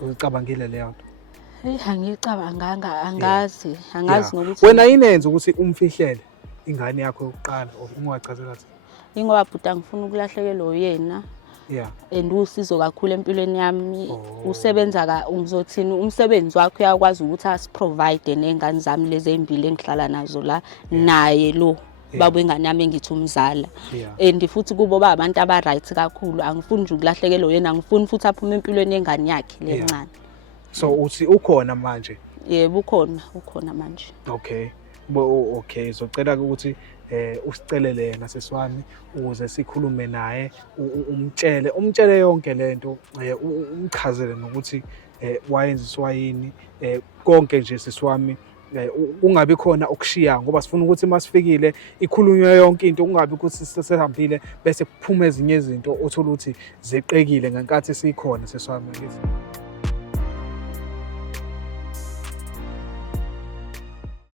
Uzicabangile leyo nto? Eyi, angiyicabanganga, angazi nokuthi. Wena inenze ukuthi umfihlele ingane yakho yokuqala or ungachazela kahle? Ingoba bhuti angifuni ukulahlekelwa uyena. And usizo kakhulu empilweni yami. Usebenza ngizothini, umsebenzi wakhe uyakwazi ukuthi asiprovide nengane zami lezi ezimbili engihlala nazo la naye lo baba wengane yami engithi umzala. And futhi kubo abantu aba-right kakhulu. Angifuni nje ukulahlekelwa uyena, angifuni futhi aphume empilweni yengane yakhe lencane. So uthi ukhona manje? Yebo, ukhona manje. Okay. Okay, izocela ukuthi usicelele yena sesi wami ukuze sikhulume naye, umtshele yonke lento, umchazele nokuthi wayenziswa yini, konke nje sesi wami. Kungabi khona okushiya ngoba sifuna ukuthi masifikile ikhulunywe yonke into, kungabi ukuthi sesihambile bese kuphuma ezinye izinto othola ukuthi zeqekile ngenkathi sikhona sesi wami.